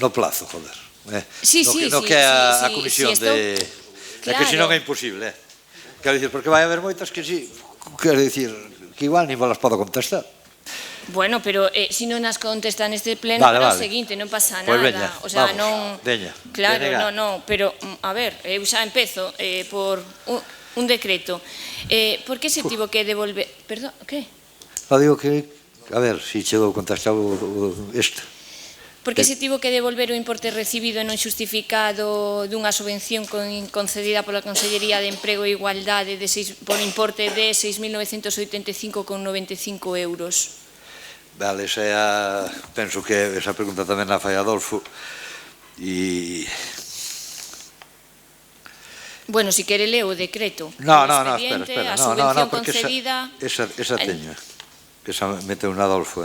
no plazo, joder. Sí, no que é a comisión de... É que senón é imposible, Quero dicir, porque vai haber moitas que si... Quero dicir, que igual nin vos podo contestar. Bueno, pero se non as contesta neste pleno para o seguinte, non pasa nada. Pois veña, vamos, veña. Claro, non, pero, a ver, eu xa empezo por un decreto. Por que se tivo que devolver... Perdón, que? Digo que, a ver, se che dou contestado isto. Por que se tivo que devolver o importe recibido e non xustificado dunha subvención concedida pola Consellería de Emprego e Igualdade por importe de 6.985,95 euros? Vale, penso que esa pregunta tamén a fai Adolfo e... Bueno, si quere leo o decreto. No, espera. A subvención concedida... Esa teño, que esa meteu un Adolfo,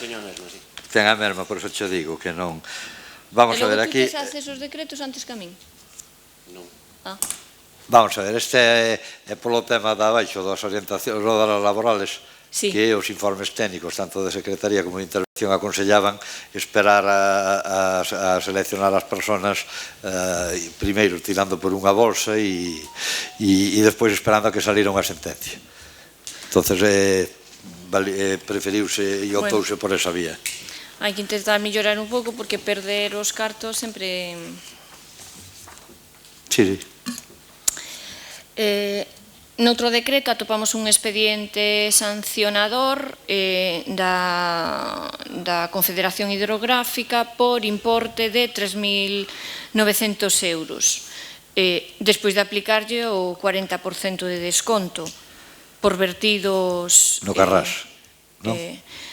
Teño a mesma, sí. Ten a mesma, por eso che digo que non... Vamos a ver aquí... E logo tú haces os decretos antes que a min? Non. Vamos a ver, este é polo tema de abaixo das orientacións laborales, que os informes técnicos, tanto de Secretaría como de Intervención, aconsellaban esperar a seleccionar as persoas primeiro tirando por unha bolsa e despois esperando a que salira unha sentencia. Entonces preferiuse e optouse por esa vía. Hai que intentar mellorar un pouco porque perder os cartos sempre... Sí. Noutro decreto atopamos un expediente sancionador da Confederación Hidrográfica por importe de 3.900 euros, despois de aplicarlle o 40% de desconto por vertidos... No Carrás, non?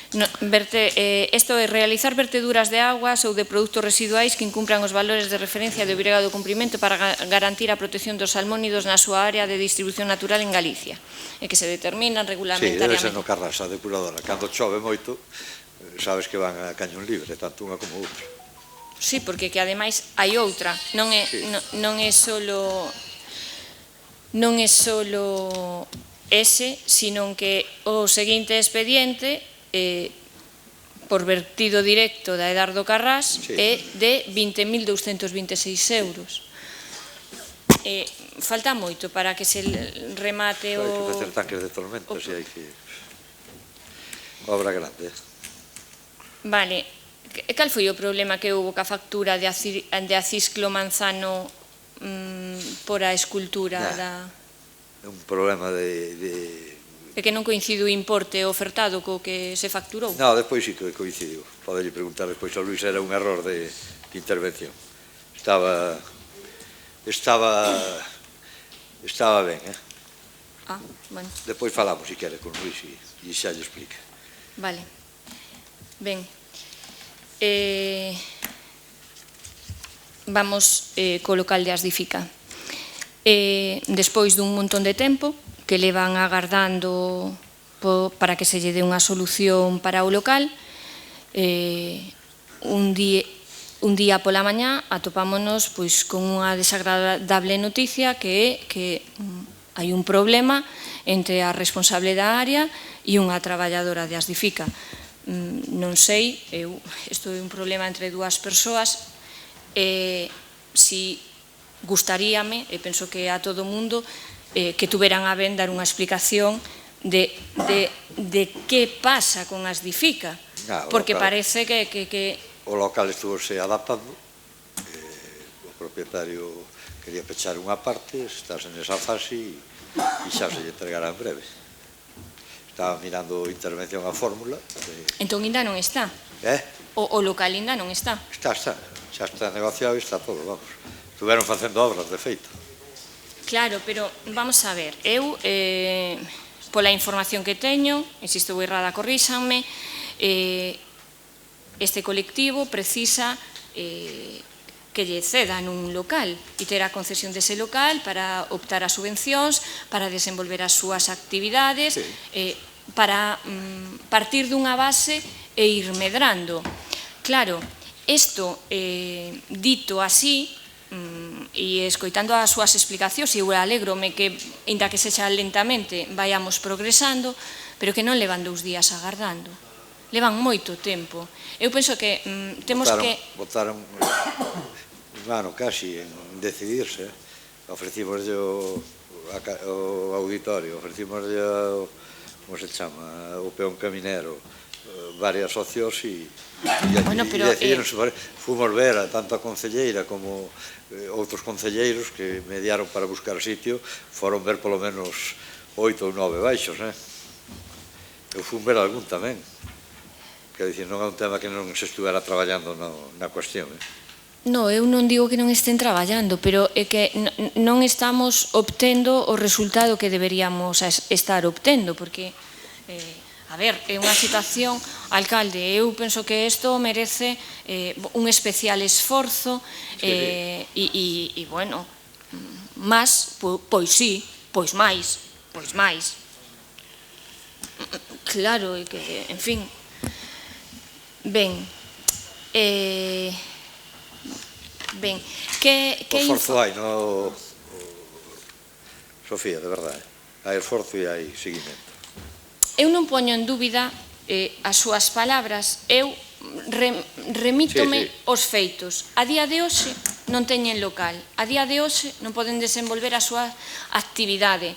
Isto é realizar verteduras de augas ou de produtos residuais que incumpran os valores de referencia de obrigado cumprimento para garantir a protección dos salmónidos na súa área de distribución natural en Galicia e que se determinan regulamentariamente. Sí, debe ser no Carrás, a depuradora. Cando chove moito, sabes que van a cañón libre, tanto unha como outra. Sí, porque que ademais hai outra, non é solo ese, sino que o seguinte expediente por vertido directo da Edardo Carrás é de 20.226 euros. Falta moito para que se remate o... Hai que facer tanques de tormentas e hai que... Obra grande. Vale. Cal foi o problema que houve ca factura de Acisclo Manzano por a escultura da... É un problema de... É que non coincide o importe ofertado co que se facturou? Non, despois sí que coincidiu. Podelle preguntar despois ao Luís, era un error de intervención. Estaba ben, Bueno. Despois falamos, se quere, con Luís e xa lle explica. Vale. Ben. Vamos co local de Asdifica. Despois dun montón de tempo que levan agardando para que se lle dé unha solución para o local, un día pola mañá atopámonos con unha desagradable noticia que é que hai un problema entre a responsable da área e unha traballadora de Asdifica. Non sei, isto é un problema entre dúas persoas, si gustaríame, e penso que a todo o mundo, que tuveran a ben dar unha explicación de que pasa con Asdifica, porque parece que... O local estuvose adaptando, o propietario quería pechar unha parte, estás en esa fase e xa se lle entregará en breve. Estaba mirando intervención a fórmula. Entón ainda non está? O local ainda non está? Está, xa está negociado e está todo, vamos. Estuveron facendo obras, de feito. Claro, pero vamos a ver, eu, pola información que teño, e se estou errada corríxanme, este colectivo precisa que lle cedan un local e ter a concesión dese local para optar a subvencións, para desenvolver as súas actividades, para partir dunha base e ir medrando. Claro, isto dito así, e escoitando as súas explicacións, eu alegrome que, inda que sexa lentamente, vayamos progresando, pero que non levan 2 días agardando. levan moito tempo. Eu penso que temos que... Votaron un ano casi en decidirse. Ofrecimoslle o auditorio, ofrecimoslle o, como se chama, o peón caminero, varias socios e decidironse. Fomos ver tanto a concelleira como outros concelleiros que mediaron para buscar sitio, foron ver polo menos 8 ou 9 baixos. Eu fui ver algún tamén. Quer dicir, non é un tema que non se estuvera traballando na cuestión. No, eu non digo que non estén traballando, pero é que non estamos obtendo o resultado que deberíamos estar obtendo, porque, a ver, é unha situación, alcalde, eu penso que isto merece un especial esforzo e, bueno, máis, pois sí, pois máis. Claro, é que, en fin, ben, que esforzo hai, non? Sofía, de verdade, hai esforzo e hai seguimento. Eu non poño en dúbida as súas palabras, eu remítome aos feitos. A día de hoxe non teñen local, a día de hoxe non poden desenvolver a súa actividade.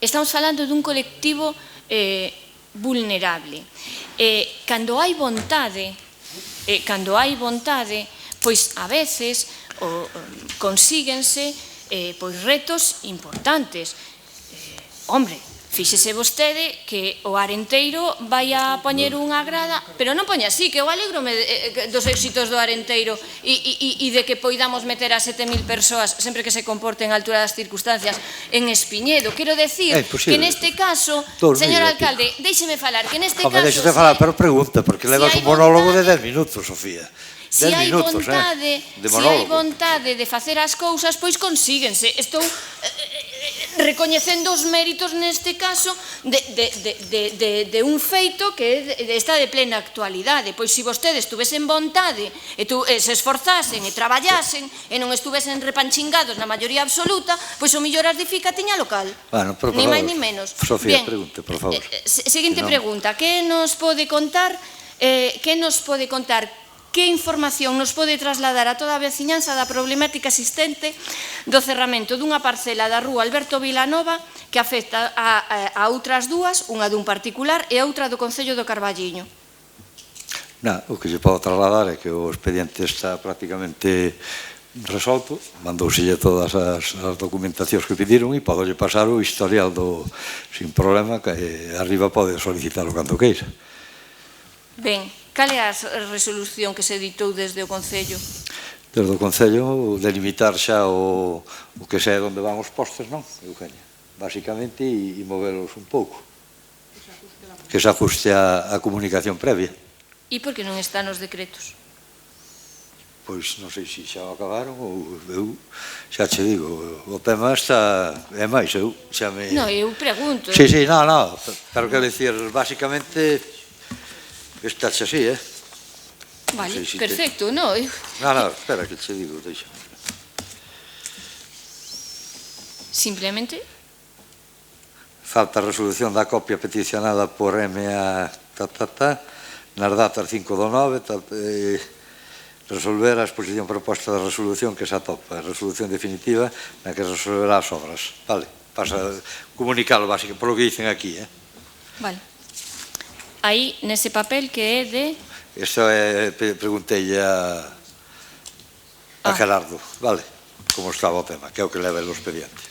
Estamos falando dun colectivo vulnerable. Cando hai vontade, pois a veces consíguense retos importantes. Hombre, fíxese vostede que o Arenteiro vai a poñer unha grada, pero non poña así, que eu alegrome dos éxitos do Arenteiro e de que poidamos meter a 7.000 persoas, sempre que se comporten a altura das circunstancias, en Espiñedo. Quero decir que neste caso, señor alcalde, déixeme falar, que neste caso... Home, déixete falar, pero pregunta, porque levas un monólogo de 10 minutos, Sofía. Se hai vontade de facer as cousas, pois consíguense. Estou recoñecendo os méritos neste caso de un feito que está de plena actualidade. Pois se vostedes tuvesen vontade e se esforzasen e traballasen e non estuvesen repanchingados na maioría absoluta, pois o mellor as de Fica tiña local. Ni máis ni menos. Sofía, pregunte, por favor. Seguinte pregunta, que nos pode contar que información nos pode trasladar a toda a veciñanza da problemática existente do cerramento dunha parcela da rúa Alberto Vilanova que afecta a outras dúas, unha dun particular e outra do Concello do Carballiño? O que se pode trasladar é que o expediente está prácticamente resolto, mandouselle todas as documentacións que pediron e podolle pasar o historial sin problema, que arriba pode solicitarlo cando queira. Ben, cal é a resolución que se editou desde o Concello? Desde o Concello, delimitar xa o que sei onde van os postes, non, Eugenia? Basicamente, e movelos un pouco. Que se ajuste a comunicación previa. E por que non están os decretos? Pois non sei se xa o acabaron ou eu xa che digo, o tema está, é máis, eu xa me... Non, eu pregunto. Sí, non, pero quero dicir, basicamente... Está así, Vale, perfecto, non? Non, espera, que che digo, deixa. Simplemente? Falta a resolución da copia peticionada por MA nas datas 5/9, resolver a exposición proposta da resolución que se atopa, a resolución definitiva na que resolverá as obras. Vale, pasa a comunicalo básico, por lo que dicen aquí, Vale. Aí, nese papel que é de... Isto preguntei a Gerardo, vale, como estaba o tema, que é o que leva o expediente.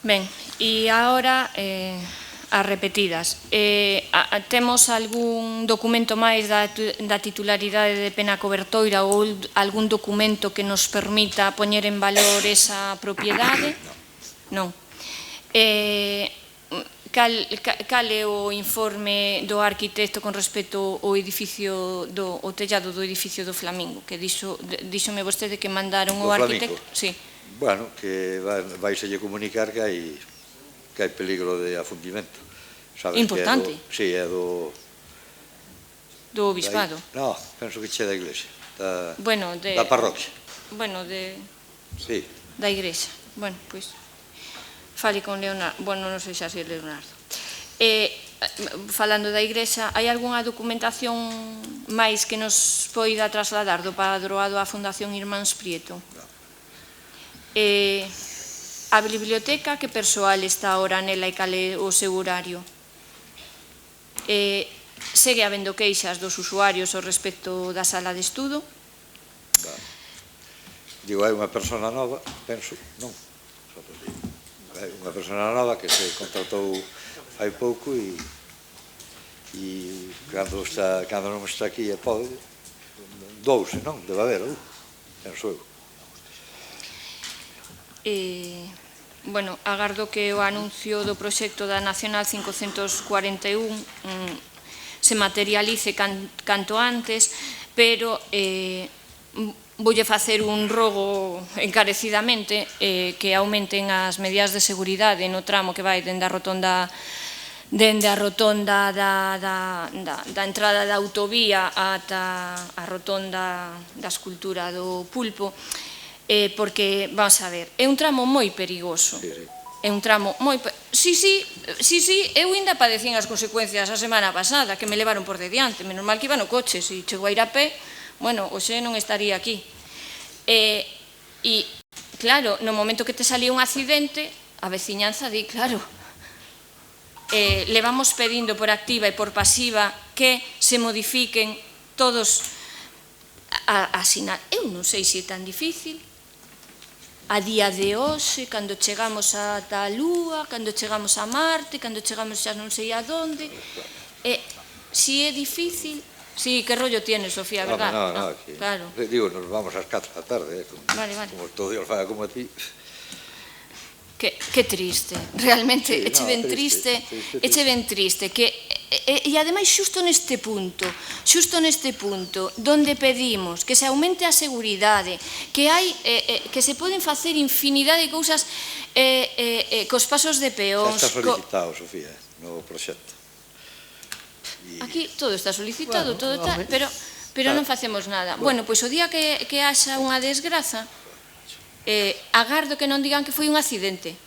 Ben, e agora as repetidas. Temos algún documento máis da titularidade de Pena Cobertoira ou algún documento que nos permita poñer en valor esa propiedade? Non. Cal é o informe do arquitecto con respecto ao edificio o tellado do edificio do Flamingo, que díxome vostede que mandaron o arquitecto? Sí. Bueno, que vaiselle comunicar que hai peligro de afundimento. Importante? Sí, é do... Do obispado? Non, penso que che da iglesia, da parroquia. Bueno, Sí. Da iglesia. Bueno, pois... Fale con Leonardo, bueno, non sei xa se é Leonardo. falando da Igrexa, hai algunha documentación máis que nos poida trasladar do padroado á Fundación Irmáns Prieto? A biblioteca, que persoal está ahora nela e cal é o seu horario? Segue habendo queixas dos usuarios ao respecto da sala de estudo? Digo, hai unha persona nova, penso, non, hai unha persona nova que se contratou hai pouco e cando non está aquí pode douse, non? Debe haber, penso eu. Bueno, agardo que o anuncio do proxecto da Nacional 541 se materialice canto antes, pero voulle facer un rogo encarecidamente que aumenten as medidas de seguridade no tramo que vai dende a rotonda da entrada da autovía ata a rotonda da escultura do Pulpo, porque, vamos a ver, é un tramo moi perigoso. É un tramo moi... Sí, eu ainda padecín as consecuencias a semana pasada, que me levaron por dediante, menos mal que iba no coche, se chego a ir a pé, bueno, hoxe non estaría aquí. E, claro, no momento que te salía un accidente, a veciñanza di, claro, levamos pedindo por activa e por pasiva que se modifiquen todos a sinal. Eu non sei se é tan difícil. A día de hoxe, cando chegamos a Lúa, cando chegamos a Marte, cando chegamos xa non sei a donde, si é difícil... Sí, que rollo tienes, Sofía, verdad? No, claro. Digo, nos vamos ás 4 da tarde, vale. Como todo Dios faga como a ti. Que triste, realmente, eche ben triste, e ademais xusto neste punto, donde pedimos que se aumente a seguridade, que se poden facer infinidade de cousas cos pasos de peóns. Está solicitado, Sofía, no proxecto. Aquí todo está solicitado, todo está, pero non facemos nada. Bueno, pois o día que haxa unha desgraza, agardo que non digan que foi un accidente.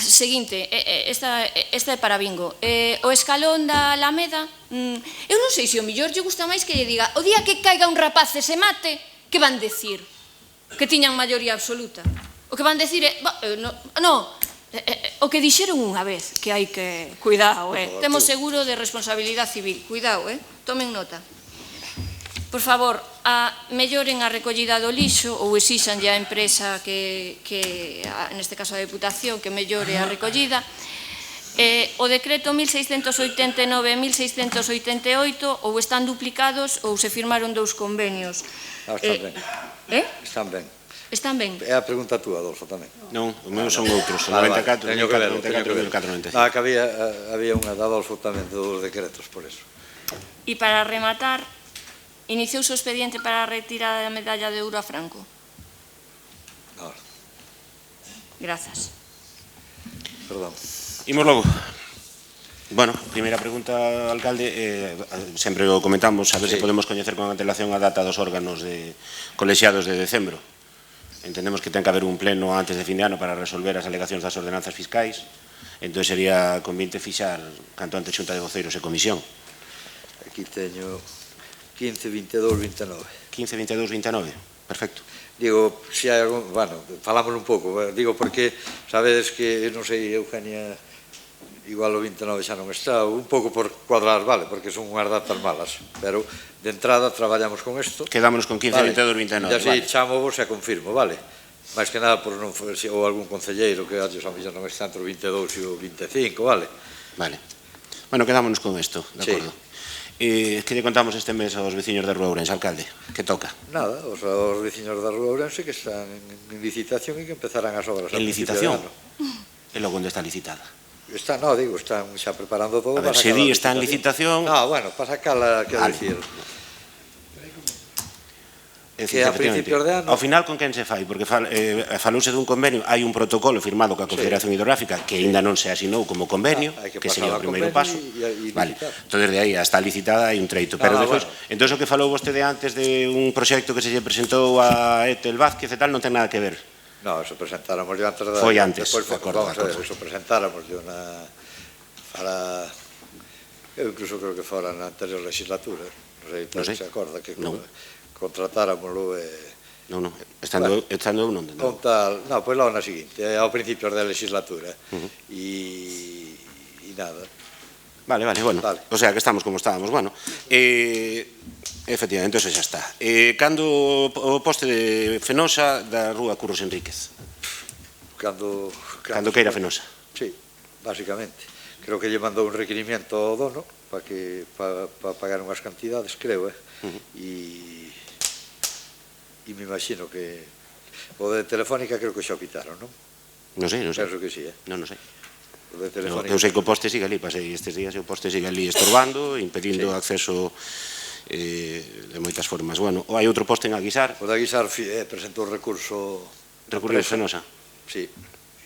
Seguinte, esta é para bingo. O escalón da Alameda, eu non sei se o millor lle gusta máis que lle diga o día que caiga un rapaz e se mate, que van decir? Que tiñan maioría absoluta. O que van decir é, o que dixeron unha vez, que hai que, cuidado, temos seguro de responsabilidade civil, cuidado, tomen nota. Por favor, melloren a recollida do lixo ou exixanlle á empresa neste caso a Deputación, que mellore a recollida. O decreto 1689 e 1688 ou están duplicados ou se firmaron dous convenios. Están ben. Están ben. Están ben? É a pregunta túa, Adolfo, tamén. Non, os meus son outros, 94, 94, 94. Que había unha de Adolfo tamén dos decretos, por eso. E para rematar, iniciouse o expediente para a retirada da medalla de ouro a Franco? Non. Grazas. Perdón. Imos logo. Bueno, primeira pregunta, alcalde, sempre o comentamos, a ver se podemos coñecer con antelación a data dos órganos colexiados de decembro. Entendemos que ten que haber un pleno antes de fin de ano para resolver as alegacións das ordenanzas fiscais, entón sería conveniente fixar canto antes xunta de voceiros e comisión. Aquí teño 15, 22, 29. 15, 22, 29, perfecto. Digo, se hai algún, bueno, falámoslo un pouco, digo porque sabedes que, non sei, Eugenia, igual o 29 xa non está, un pouco por cuadrar, vale, porque son unhas datas malas, pero de entrada traballamos con isto. Quedámonos con 15, 22, 29, vale. E así chamo vos e confirmo, vale? Mais que nada por non ou algún concelleiro que allos a mellor non está entre o 22 e o 25, vale? Vale. Bueno, quedámonos con isto, de acordo. Que lle contamos este mes aos veciños da Rúa Ourense, alcalde? Que toca? Nada, os veciños da Rúa Ourense que están en licitación e que empezarán as obras. En licitación? E logo onde está licitada? Están xa preparando todo. A ver, se di está en licitación... No, bueno, para sacala, quero dicir... Que a principios de ano... Ao final, con quen se fai? Porque falouse dun convenio, hai un protocolo firmado coa Confederación Hidrográfica que ainda non se asinou como convenio, que sería o primeiro paso. Vale, entón desde aí hasta licitada hai un treito. Pero despois, entón o que falou vostede antes de un proxecto que se lle presentou a Etel Vázquez e tal non ten nada que ver. No, eso presentáramos yo antes da... Foi antes, Despois, de acordo. Vamos a ver, eso presentáramos yo para... Eu incluso creo que fora na anterior legislatura. Non sei se acorda que contratáramoslo e... Non, estando eu non. Non, pois logo na seguinte, ao principio da legislatura. E nada. Vale, bueno. O sea, que estamos como estábamos. Bueno, efectivamente, eso xa está. Cando o poste de Fenosa da rúa Curros Enríquez? Cando queira Fenosa. Sí, básicamente. Creo que lle mandou un requerimiento ao dono para pagar unhas cantidades, creo, e me imagino que o de Telefónica creo que xa o quitaron, non? Non sei. Penso que sí, Non sei. Eu sei que o poste sigue ali, pasei estes días e o poste sigue ali estorbando, impedindo o acceso de moitas formas. Bueno, hai outro poste en Aguisar. O de Aguisar presentou recurso... Recurriu Fenosa? Sí,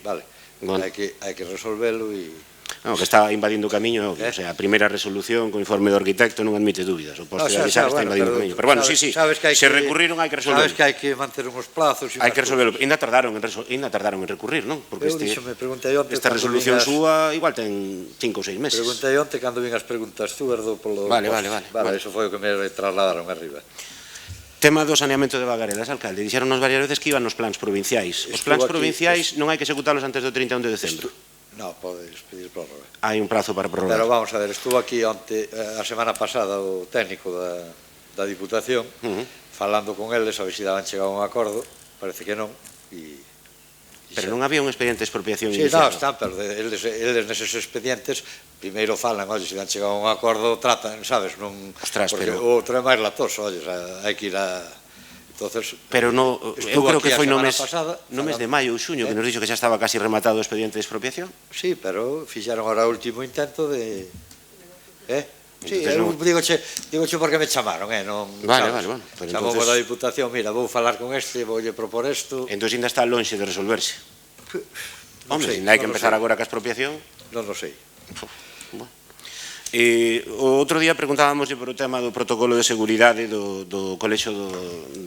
vale. Hai que resolvelo e... Que está invadindo o camiño, o sea, a primeira resolución con informe do arquitecto non admite dúbidas, o poste de Aguisar está invadindo o camiño. Pero bueno, sí, se recurriron hai que resolverlo. Sabes que hai que manter uns plazos. Hai que resolverlo, ainda tardaron en recurrir, non? Porque esta resolución súa igual ten 5 ou 6 meses. Preguntei onte cando vin as preguntas tú, polo... Vale, eso foi o que me trasladaron arriba. Tema do saneamento de Bagarelas, alcalde, dixeronnos varias veces que iban nos plans provinciais. Os plans provinciais non hai que executalos antes do 31 de decembro. No, podes pedir prórroga. Hai un prazo para prorrogar. Pero vamos a ver, estuvo aquí onte, a semana pasada o técnico da Diputación falando con eles, a ver se daban chegado a un acordo, parece que non. Pero non había un expediente de expropiación inicial? Sí, están, pero eles neses expedientes primeiro falan, oi, se dan chegado a un acordo, tratan, sabes, non... Ostras, pero... O outro é máis latoso, oi, hai que ir a... Pero eu creo que foi no mes de maio ou xuño que nos dixo que xa estaba casi rematado o expediente de expropiación. Sí, pero fixaron ahora o último intento de... Sí, digoche porque me chamaron, non... Vale, bueno. Chamou da Diputación, mira, vou falar con este, voulle propor isto... Entón ainda está lonxe de resolverse. Hombre, ainda hai que empezar agora ca expropiación. Non lo sei. O outro día preguntábamos por o tema do protocolo de seguridade do Colexio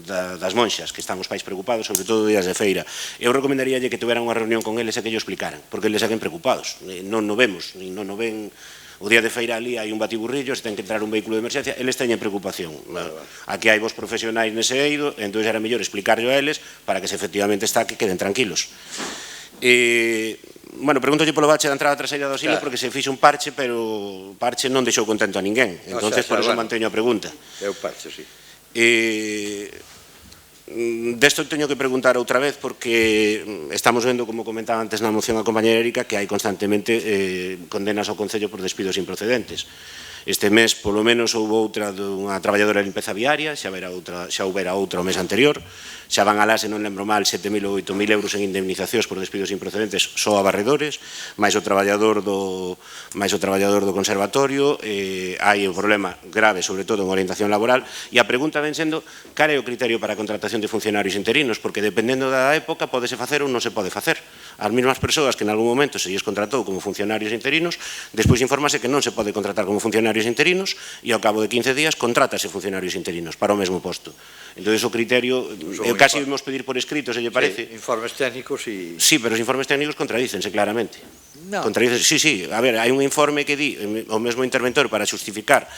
das Monxas, que están os pais preocupados, sobre todo días de feira. Eu recomendaríalle que tuveran unha reunión con eles e que ello explicaran, porque eles seguen preocupados. Non o vemos, non o ven... O día de feira ali hai un batiburrillo, se ten que entrar un vehículo de emerxencia, eles teñen preocupación. Aquí hai vos profesionais nese eido, entón era mellor explicarlo a eles para que se efectivamente está que queden tranquilos. Bueno, pregúntolle polo bache da entrada traseira do asilo porque se fixe un parche, pero o parche non deixou contento a ninguén. Entonces, por eso manteño a pregunta. É o parche, sí. Desto teño que preguntar outra vez porque estamos vendo, como comentaba antes na moción a compañera Erika, que hai constantemente condenas ao Concello por despidos improcedentes. Este mes, polo menos, houve outra dunha traballadora de limpeza viaria, xa houbera outra o mes anterior, xa van alá, se non lembro mal, 7.000 ou 8.000 euros en indemnizacións por despidos improcedentes só a barredores, máis o traballador do conservatorio, hai un problema grave, sobre todo en orientación laboral, e a pregunta ven sendo cal é o criterio para a contratación de funcionarios interinos, porque dependendo da época podese facer ou non se pode facer. As mesmas persoas que en algún momento se lles contratou como funcionarios interinos, despois infórmase que non se pode contratar como funcionarios interinos e ao cabo de 15 días contrátase funcionarios interinos para o mesmo posto. Entón, o criterio, casi vimos pedir por escrito, se lle parece. Informes técnicos e... Sí, pero os informes técnicos contradícense claramente. No. Sí, a ver, hai un informe que di o mesmo interventor para xustificar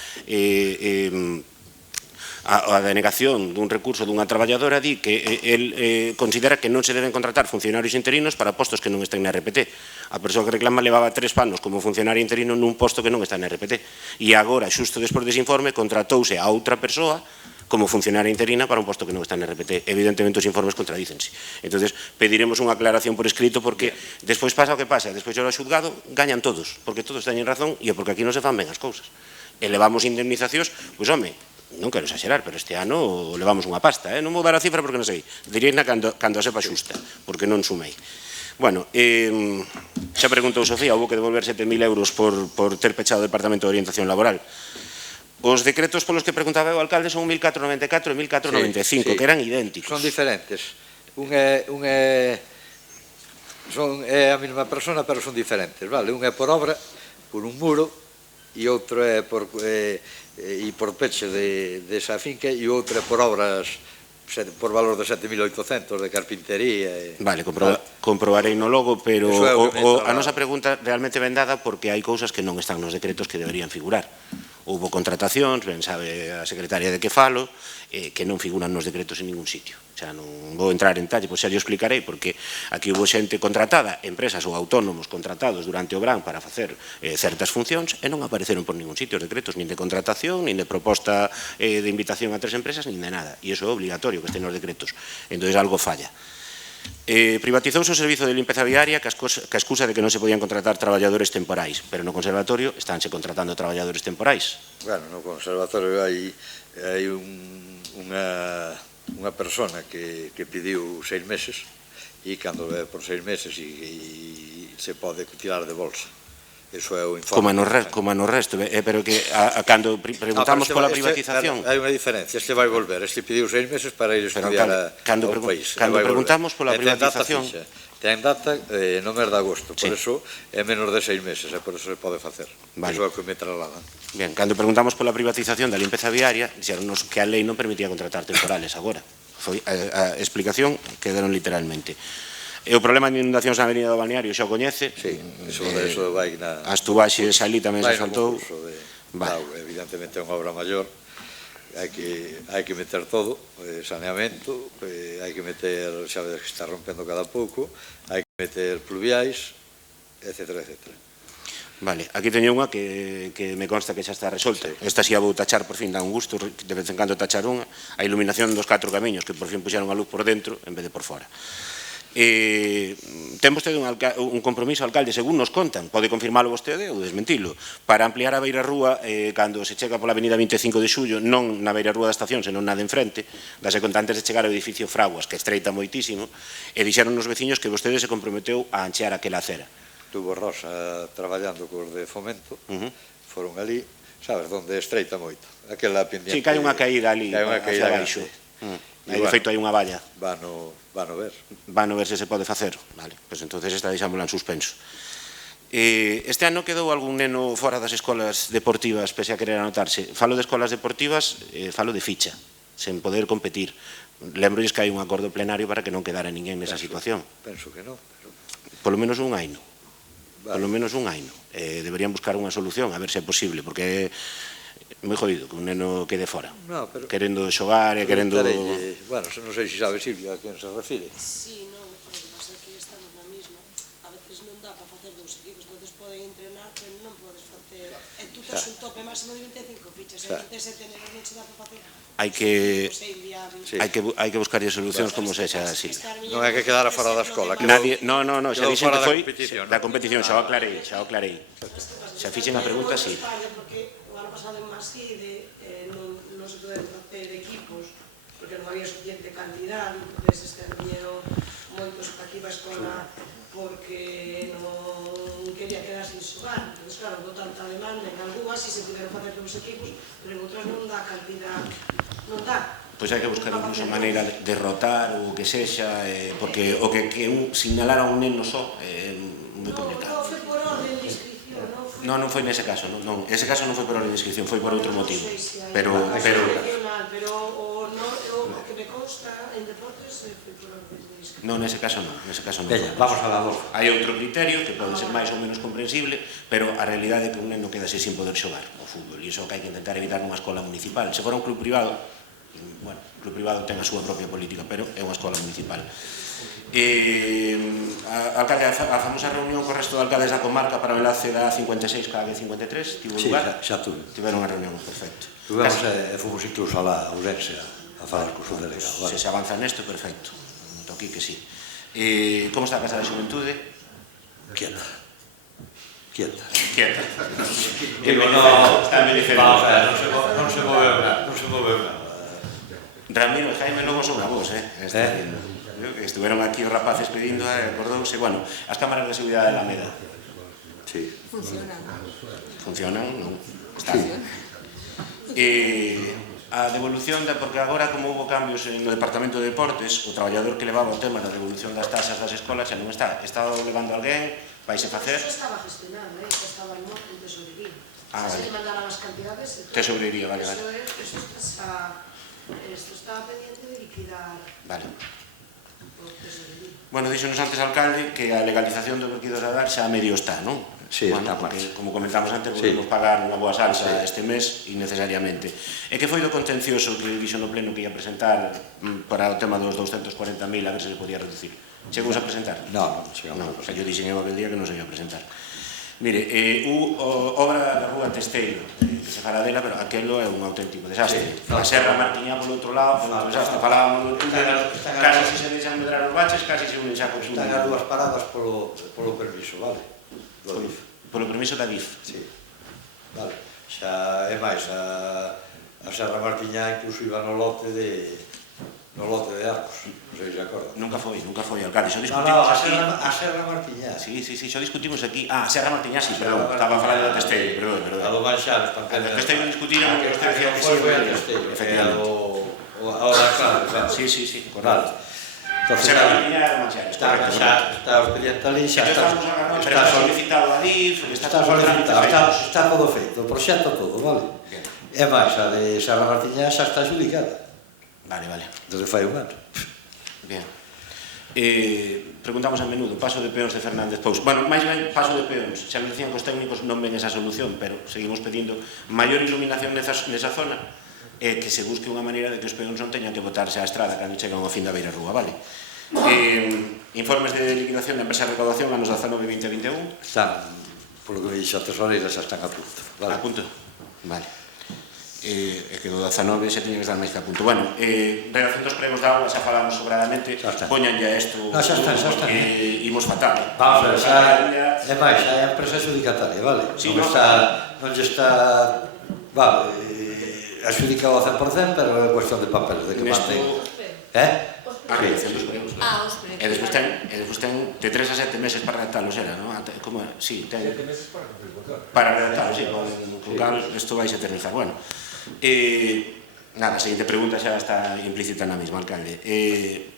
a denegación dun recurso dunha traballadora, di que el considera que non se deben contratar funcionarios interinos para postos que non estén na RPT. A persoa que reclama levaba 3 panos como funcionario interino nun posto que non está na RPT. E agora, xusto despois dese informe, contratouse a outra persoa como funcionaria interina para un posto que non está na RPT. Evidentemente, os informes contradícense. Entón, pediremos unha aclaración por escrito porque despois pasa o que pasa. Despois ao xulgado gañan todos, porque todos teñen razón e porque aquí non se fan ben as cousas. Elevamos indemnizacións, pois, home, non quero exagerar, pero este ano levamos unha pasta, non vou dar a cifra porque non sei, diréis cando a sepa xusta, porque non sumei. Bueno, xa preguntou Sofía, houve que devolver 7.000 euros por ter pechado o Departamento de Orientación Laboral. Os decretos polos que preguntaba o alcalde son 1.494 e 1.495, que eran idénticos. Son diferentes. Un é a mesma persona, pero son diferentes, vale? Un é por obra, por un muro, e outro é por peche desa finca, e outro é por obras por valor de 7.800 de carpintería. Vale, comprobarei no logo, pero a nosa pregunta realmente ven dada porque hai cousas que non están nos decretos que deberían figurar. Houbo contratacións, ben sabe a secretaria de que falo, que non figuran nos decretos en ningún sitio. Xa non vou entrar en talle, pois xa yo explicarei, porque aquí houve xente contratada, empresas ou autónomos contratados durante o verán para facer certas funcións e non apareceron por ningún sitio os decretos, nin de contratación, nin de proposta de invitación a 3 empresas, nin de nada. E iso é obligatorio que estén nos decretos. Entón, algo falla. Privatizouse o servizo de limpeza viaria que a excusa de que non se podían contratar traballadores temporais, pero no conservatorio estánse contratando traballadores temporais. Bueno, no conservatorio hai unha persona que pediu 6 meses e cando ve por 6 meses e se pode tirar de bolsa. Eso é o informe. Como no resto, pero que cando preguntamos pola privatización... Hai unha diferencia, este vai volver, este pediu 6 meses para ir estudiar ao país. Cando preguntamos pola privatización... Ten data no mes de agosto, por eso é menos de 6 meses, por eso se pode facer. Iso é o que me trasladan. Ben, cando preguntamos pola privatización da limpeza viaria, dixeronnos que a lei non permitía contratar temporales agora. Foi a explicación que deron literalmente. E o problema de inundacións na avenida do Balneario xa o coñece. Sí, eso vai na... As tubaxes ali tamén se faltou. Evidentemente é unha obra maior, hai que meter todo, saneamento, hai que meter, xa vedes que está rompendo cada pouco, hai que meter pluviais, etcétera, etcétera. Vale, aquí teño unha que me consta que xa está resolta. Esta si a vou tachar por fin, dá un gusto de vez en cando tachar unha, a iluminación dos 4 camiños, que por fin puxeron a luz por dentro en vez de por fora. Ten vostede un compromiso, alcalde, según nos contan, pode confirmalo vostede ou desmentilo, para ampliar a beirarrúa cando se chega pola avenida 25 de Xullo, non na beirarrúa da estación, senón na de enfrente, dase conta antes de chegar ao edificio Fraguas, que estreita moitísimo, e dixeron os veciños que vostede se comprometeu a anchear aquela acera. Tuvo Rosa traballando cos de Fomento, foron ali, sabes, onde estreita moito, aquela pendiente. Si, que hai unha caída ali hacia baixo. De feito, hai unha valla. Vano ver. Vano ver se se pode facer. Vale, pois entonces esta deixámola en suspenso. Este ano quedou algún neno fora das escolas deportivas, pese a querer anotarse. Falo de escolas deportivas, falo de ficha, sen poder competir. Lembrolles que hai un acordo plenario para que non quedara ninguén nesa situación. Penso que non. Polo menos un aino. Polo menos un aino. Deberían buscar unha solución, a ver se é posible, porque moi jodido que un neno quede fora, querendo xogar e querendo... Bueno, non sei se sabe Silvia a quen se refire. Sí, non, porque pasa que estamos na mesma. A veces non dá para facer 2 equipos, entonces poden entrenar, pero non podes facer... E tú tens un tope máximo de 25 fichas, e 27 nenos non se dá para facer... Hai que buscar solucións como sexa así. Non hai que quedar a fora da escola. No, xa dixen que foi da competición, xa o aclarei. Xa fixen a pregunta, sí. Pasado en Maside non se poden facer equipos porque non había suficiente cantidad, entonces viñeron moitos aquí para a escola porque non quería quedar sin xogar. Entón, claro, do tanta demanda en algunhas si se puderon facer todos os equipos, pero en outras non dá cantidad, non dá. Pois hai que buscar incluso maneira de rotar ou que sexa, porque o que sinalar a un neno só é moi complicado. Non foi por orden de inscripción. Non foi nese caso, non. Ese caso non foi por orden de inscripción, foi por outro motivo. Pero o que me consta en deportes foi por orden de inscripción. Non, nese caso non. Vamos a la voz. Hai outro criterio que pode ser máis ou menos comprensible, pero a realidade é que un neno quedase sin poder xogar ao fútbol, e iso que hai que intentar evitar nunha escola municipal. Se fora un club privado, bueno, o club privado ten a súa propia política, pero é unha escola municipal. Alcalde, a famosa reunión co resto de alcaldes da comarca para o enlace da 56 ca A53 tivo lugar? Sí, xa tuve. Tiveron unha reunión, perfecto. Tuvemos e fomos incluso a Ourense a falar co seu delegado. Se avanza nesto, perfecto. Toquí que sí. Como está a Casa da Xuventude? Quieta. Digo, non se moveu nada. Ramiro e Jaime non son a vos, que estuveron aquí os rapaces pedindo, acordouse, bueno, as cámaras de seguridade de Alameda. Sí. Funcionan, non? A devolución, porque agora como houve cambios no Departamento de Deportes, o traballador que levaba o tema da devolución das tasas das escolas xa non está. Está levando alguén, vaise facer? Eso estaba gestionado, estaba en tesorería. Vale. Se le mandaran as cantidades... Tesorería, vale. Eso está... Isto está pendiente de liquidar Vale. o proceso de lei. Bueno, díxonos antes, alcalde, que a legalización do verquido de radar xa a medio está, non? Sí, bueno, está porque, marcha. como comentamos antes, Sí. podemos pagar unha boa salsa Sí. este mes innecesariamente. E que foi do contencioso que dixo no pleno que ia presentar para o tema dos 240.000, a ver se le podía reducir? Chegou a presentar? No, non chegamos. Non, porque eu dixen eu aquel día que non se ia presentar. Mire, obra da rúa Testeiro, que se fala dela, pero aquelo é un auténtico desastre. Sí. A Serra Martiñá polo outro lado, é un desastre. Falábamos do túnel, casi se deixan medrar os baches, casi se unen xa con túnel. Están as dúas paradas polo permiso, vale? Do DIF. Polo permiso da DIF. Sí, vale. Xa é máis, a Serra Martiñá incluso iba no lote de Arcos, non sei se acorda. Nunca foi, alcalde. Xo No, discutimos aquí. a Serra Martiñá. Sí, xo discutimos aquí. Ah, Serra Martiñá, sí, perdón. Estaba falando do Testeiro, perdón. A do Manxares, A do Testeiro discutiron, que vostede decía que sí. foi a Testeiro, que é ahora claro. Sí, correcto. Entonces, Serra Martiñá era Manxares, correcto. Está o expediente ali, xa está solicitado a DIF, está todo feito, o proxecto todo, vale? É máis, a de Serra Martiñá xa está adjudicada. Vale. Desde fai un ano. Bien. Preguntamos a menudo, paso de peóns de Fernández Pous. Bueno, máis ben, paso de peóns. Xa me dicían que os técnicos non ven esa solución, pero seguimos pedindo maior iluminación nesa zona e que se busque unha maneira de que os peóns non teñan que botarse á estrada cando chegan ao fin da beira rúa, vale? Informes de liquidación da empresa de recaudación anos 19, 20 e 21. Están, polo que me dixo a tesoreira, xa están a punto. Vale? A punto? Vale. É que do 19 xa tiña que estar máis que a punto. Bueno, relación dos pregos de auga xa falamos sobradamente. Poñanlle a isto porque imos fatal. Vamos a ver, é máis, é a empresa adjudicataria, vale? Non lle está, vale, adjudicado ao 100%, pero é cuestión de papeles, de que mantén. A relación dos pregos. Os pregos. E despois ten de 3 a 7 meses para redactalos, era, non? Como, sí, ten 7 meses para redactalos, sí, con cal isto vais a eternizar. Bueno, nada, a seguinte pregunta xa está implícita na mesma, alcalde.